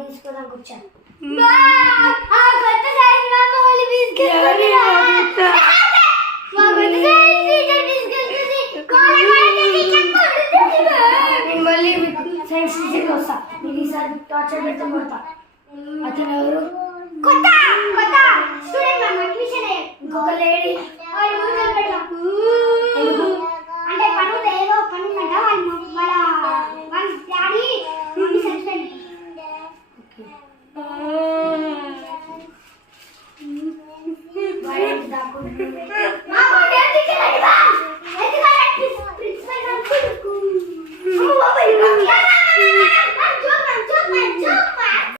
తీసుకోవడానికి వచ్చాను. నేను మళ్ళీ సైన్స్ టీచర్కి వస్తా. మీరు ఈసారి టార్చర్ పెడితే కొడతా. అతను ఎవరు? కొత్త కొత్త స్టూడెంట్ మ్యామ్, అడ్మిషన్ ఇంకొక లేడీ. అంటే పని ఏదో పని ఉందంట. వాళ్ళ డాడీ మమ్మీ సస్పెండ్.